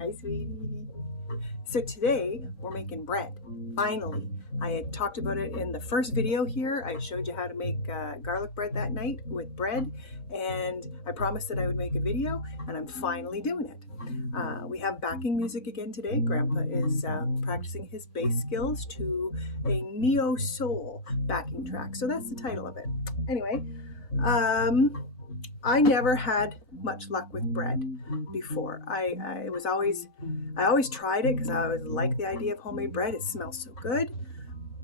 Hi, sweetie. So today we're making bread. Finally, I had talked about it in the first video here. I showed you how to make garlic bread that night with bread, and I promised that I would make a video, and I'm finally doing it. We have backing music again today. Grandpa is practicing his bass skills to a neo-soul backing track, so that's the title of it. Anyway, I never had much luck with bread before. I always tried it because I always liked the idea of homemade bread. It smells so good,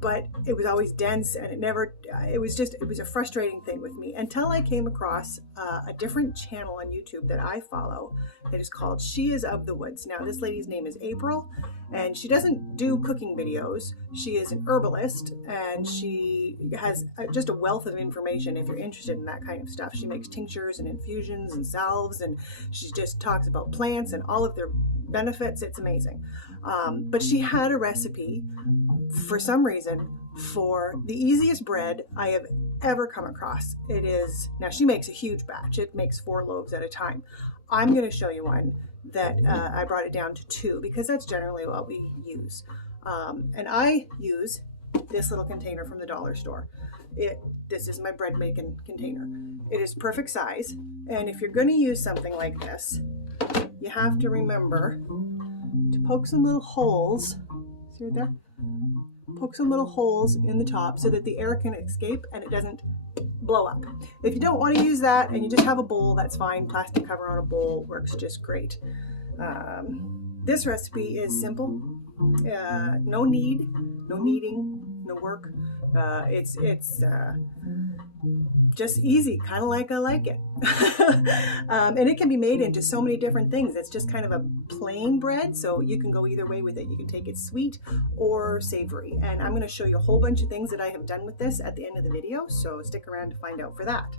but it was always dense and it was a frustrating thing with me until I came across a different channel on YouTube that I follow that is called She Is of the Woods. Now this lady's name is April, and she doesn't do cooking videos. She is an herbalist, and she has just a wealth of information if you're interested in that kind of stuff. She makes tinctures and infusions and salves, and she just talks about plants and all of their benefits. It's amazing. But she had a recipe for some reason for the easiest bread I have ever come across. It is, now she makes a huge batch. It makes 4 loaves at a time. I'm going to show you one that I brought it down to 2 because that's generally what we use. And I use this little container from the dollar store. This is my bread making container. It is perfect size. And if you're going to use something like this, you have to remember to poke some little holes. See right there? Poke some little holes in the top so that the air can escape and it doesn't blow up. If you don't want to use that and you just have a bowl, that's fine. Plastic cover on a bowl works just great. This recipe is simple. No knead, no kneading, no work. It's just easy, kind of like I like it. And it can be made into so many different things. It's just kind of a plain bread, so you can go either way with it. You can take it sweet or savory. And I'm going to show you a whole bunch of things that I have done with this at the end of the video, so stick around to find out for that.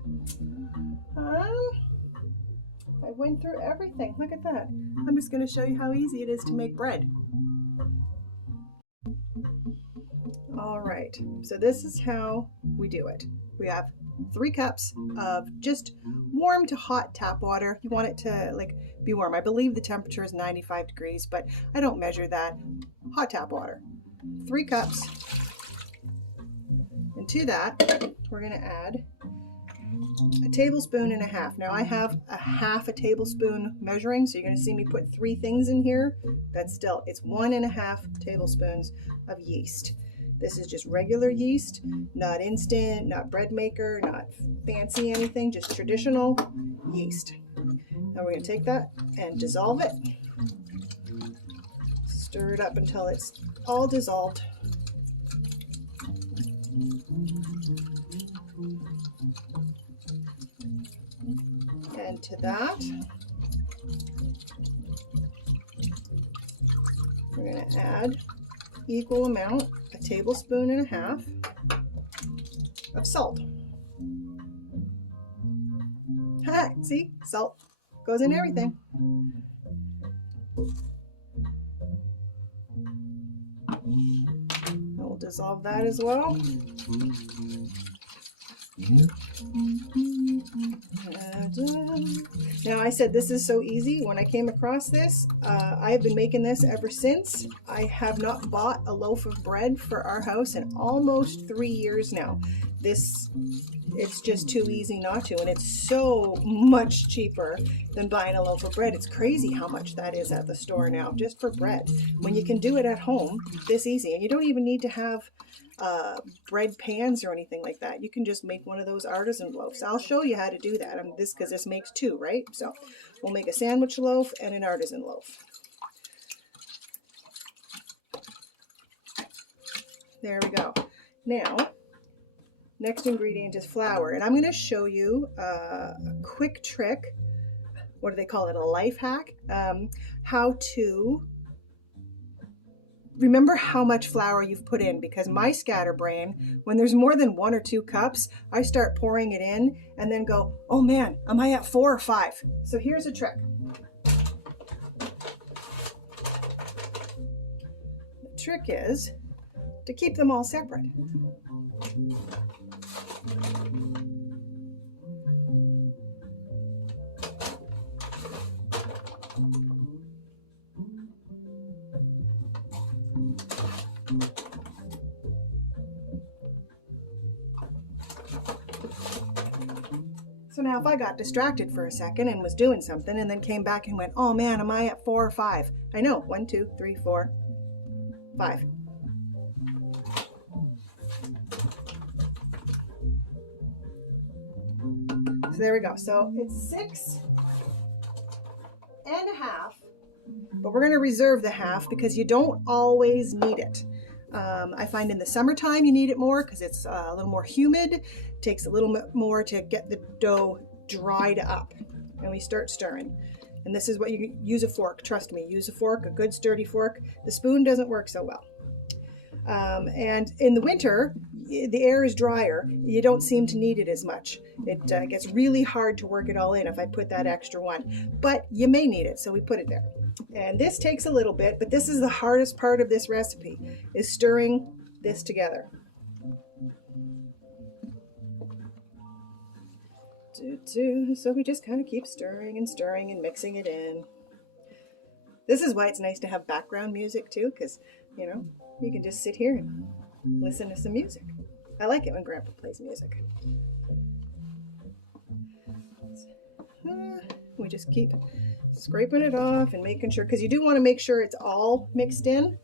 I went through everything. Look at that. I'm just going to show you how easy it is to make bread. All right, so this is how we do it. We have 3 cups of just warm to hot tap water. You want it to be warm. I believe the temperature is 95 degrees, but I don't measure that. Hot tap water. 3 cups. And to that, we're going to add a tablespoon and a half. Now I have a half a tablespoon measuring, so you're going to see me put 3 things in here. That's still, it's 1.5 tablespoons of yeast. This is just regular yeast, not instant, not bread maker, not fancy anything, just traditional yeast. Now we're going to take that and dissolve it. Stir it up until it's all dissolved. And to that, we're going to add equal amount, a tablespoon and a half of salt. See, salt goes in everything. We'll dissolve that as well. Now I said this is so easy. When I came across this, I have been making this ever since. I have not bought a loaf of bread for our house in almost 3 years now. It's just too easy not to, and it's so much cheaper than buying a loaf of bread. It's crazy how much that is at the store now just for bread, when you can do it at home this easy. And you don't even need to have bread pans or anything like that. You can just make one of those artisan loaves. I'll show you how to do that. Because this makes 2, right? So we'll make a sandwich loaf and an artisan loaf. There we go. Now, next ingredient is flour, and I'm going to show you a quick trick. What do they call it? A life hack. How to remember how much flour you've put in, because my scatterbrain, when there's more than 1 or 2 cups, I start pouring it in and then go, oh man, am I at 4 or 5? So here's a trick. The trick is to keep them all separate. now if I got distracted for a second and was doing something and then came back and went, oh man, am I at 4 or 5? I know, 1, 2, 3, 4, 5. So there we go. So it's 6 and a half, but we're going to reserve the half because you don't always need it. I find in the summertime you need it more because it's a little more humid. It takes a little bit more to get the dough dried up. And we start stirring. And this is what you use a fork. Trust me, use a fork, a good sturdy fork. The spoon doesn't work so well. And in the winter, the air is drier. You don't seem to need it as much. It gets really hard to work it all in if I put that extra one. But you may need it, so we put it there. And this takes a little bit, but this is the hardest part of this recipe, is stirring this together. So we just kind of keep stirring and mixing it in. This is why it's nice to have background music too, because, you know, you can just sit here and listen to some music. I like it when Grandpa plays music. We just keep scraping it off and making sure, because you do want to make sure it's all mixed in,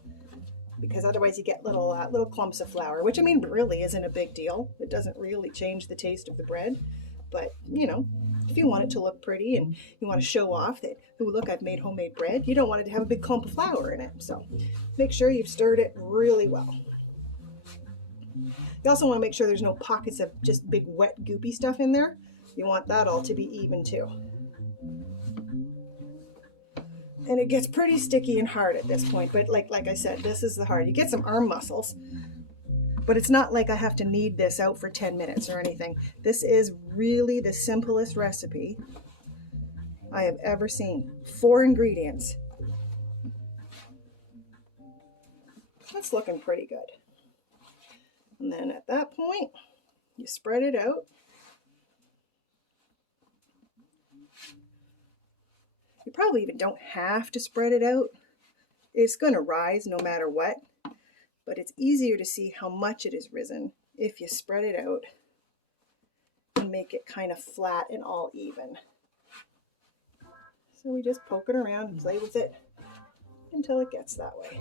because otherwise you get little clumps of flour, which I mean really isn't a big deal. It doesn't really change the taste of the bread, but you know, if you want it to look pretty and you want to show off that, oh look, I've made homemade bread, you don't want it to have a big clump of flour in it. So make sure you've stirred it really well. You also want to make sure there's no pockets of just big wet goopy stuff in there. You want that all to be even too. And it gets pretty sticky and hard at this point, but like I said, this is the hard. You get some arm muscles, but it's not like I have to knead this out for 10 minutes or anything. This is really the simplest recipe I have ever seen. 4 ingredients. That's looking pretty good. And then at that point, you spread it out. You probably even don't have to spread it out. It's going to rise no matter what, but it's easier to see how much it has risen if you spread it out and make it kind of flat and all even. So we just poke it around and play with it until it gets that way.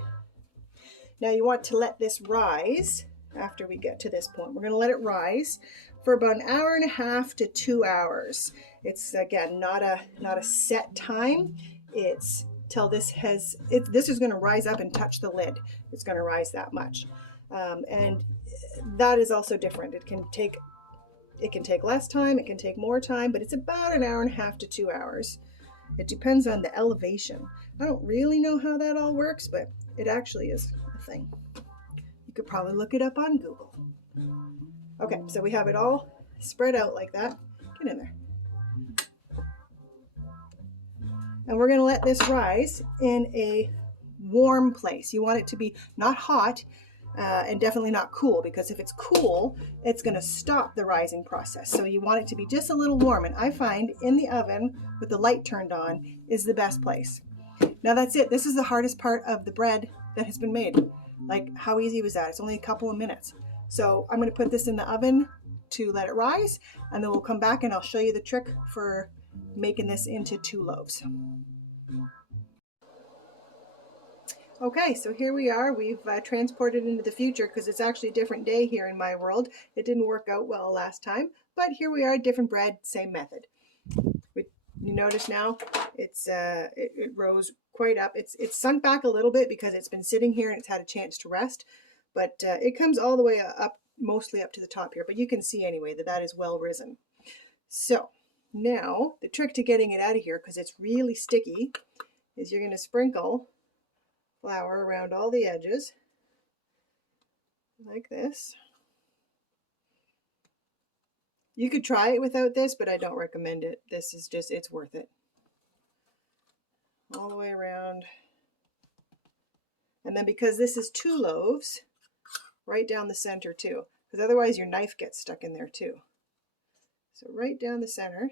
Now you want to let this rise after we get to this point. We're going to let it rise for about 1.5 hours to 2 hours. It's again not a set time. It's till this is going to rise up and touch the lid. It's going to rise that much, and that is also different. It can take less time. It can take more time, but it's about 1.5 hours to 2 hours. It depends on the elevation. I don't really know how that all works, but it actually is a thing. You could probably look it up on Google. Okay, so we have it all spread out like that. Get in there. And we're going to let this rise in a warm place. You want it to be not hot and definitely not cool, because if it's cool, it's going to stop the rising process. So you want it to be just a little warm. And I find in the oven with the light turned on is the best place. Now that's it. This is the hardest part of the bread that has been made. Like, how easy was that? It's only a couple of minutes. So I'm going to put this in the oven to let it rise, and then we'll come back and I'll show you the trick for making this into 2 loaves. Okay, so here we are. We've transported into the future because it's actually a different day here in my world. It didn't work out well last time, but here we are, different bread, same method. You notice now it rose quite up. It's sunk back a little bit because it's been sitting here and it's had a chance to rest, but it comes all the way up, mostly up to the top here, but you can see anyway that is well risen. So now the trick to getting it out of here, because it's really sticky, is you're going to sprinkle flour around all the edges like this. You could try it without this, but I don't recommend it. This is just, it's worth it. All the way around. And then because this is 2 loaves, right down the center too, because otherwise your knife gets stuck in there too. So right down the center.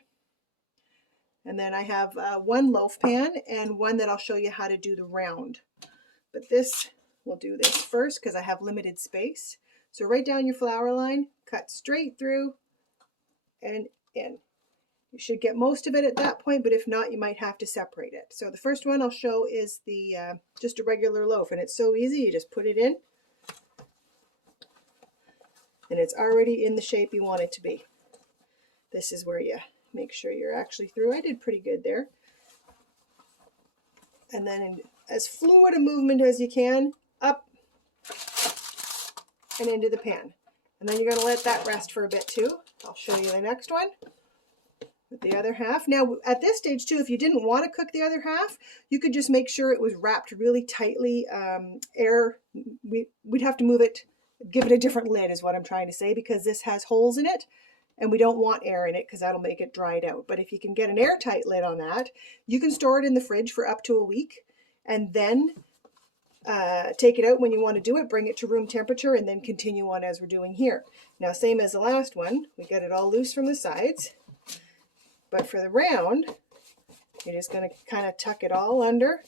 And then I have 1 loaf pan and one that I'll show you how to do the round. But this, we'll do this first because I have limited space. So right down your flour line, cut straight through and in. You should get most of it at that point, but if not, you might have to separate it. So the first one I'll show is the just a regular loaf, and it's so easy. You just put it in, and it's already in the shape you want it to be. This is where you make sure you're actually through. I did pretty good there. And then as fluid a movement as you can, up and into the pan. And then you're going to let that rest for a bit too. I'll show you the next one with the other half. Now at this stage too, if you didn't want to cook the other half, you could just make sure it was wrapped really tightly. We'd have to move it, give it a different lid is what I'm trying to say, because this has holes in it and we don't want air in it because that'll make it dried out. But if you can get an airtight lid on that, you can store it in the fridge for up to a week and then take it out when you want to do it, bring it to room temperature, and then continue on as we're doing here. Now, same as the last one, we get it all loose from the sides, but for the round, you're just going to kind of tuck it all under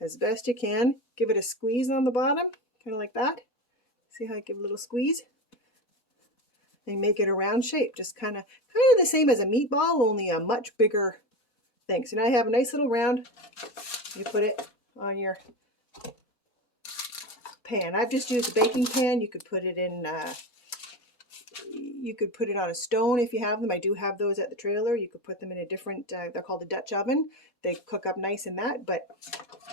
as best you can. Give it a squeeze on the bottom, kind of like that. See how I give a little squeeze? And make it a round shape, just kind of the same as a meatball, only a much bigger thing. So now you have a nice little round. You put it on your pan. I've just used a baking pan. You could put it in, you could put it on a stone if you have them. I do have those at the trailer. You could put them in a different, they're called a Dutch oven. They cook up nice in that, but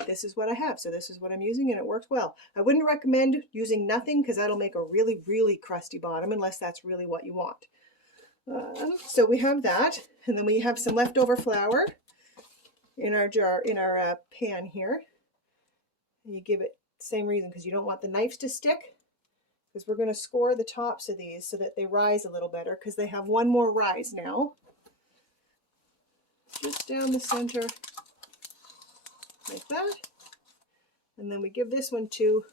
this is what I have. So this is what I'm using and it works well. I wouldn't recommend using nothing because that'll make a really, really crusty bottom unless that's really what you want. So we have that, and then we have some leftover flour in our jar, in our pan here. And you give it the same reason, because you don't want the knives to stick, because we're going to score the tops of these so that they rise a little better, because they have one more rise now. Just down the center like that. And then we give this one too,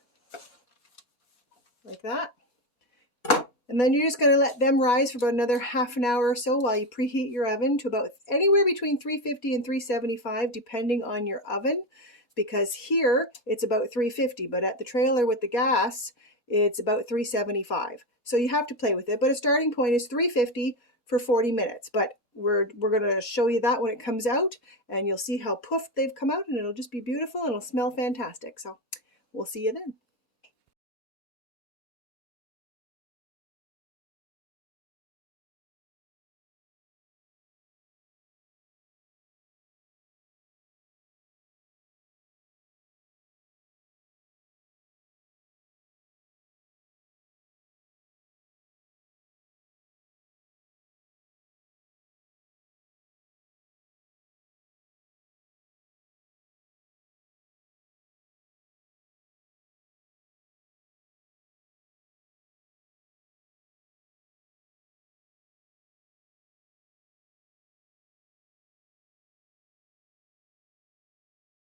like that. And then you're just going to let them rise for about another half an hour or so while you preheat your oven to about anywhere between 350 and 375, depending on your oven, because here it's about 350, but at the trailer with the gas, it's about 375. So you have to play with it, but a starting point is 350 for 40 minutes. But we're going to show you that when it comes out, and you'll see how puffed they've come out, and it'll just be beautiful and it'll smell fantastic. So we'll see you then.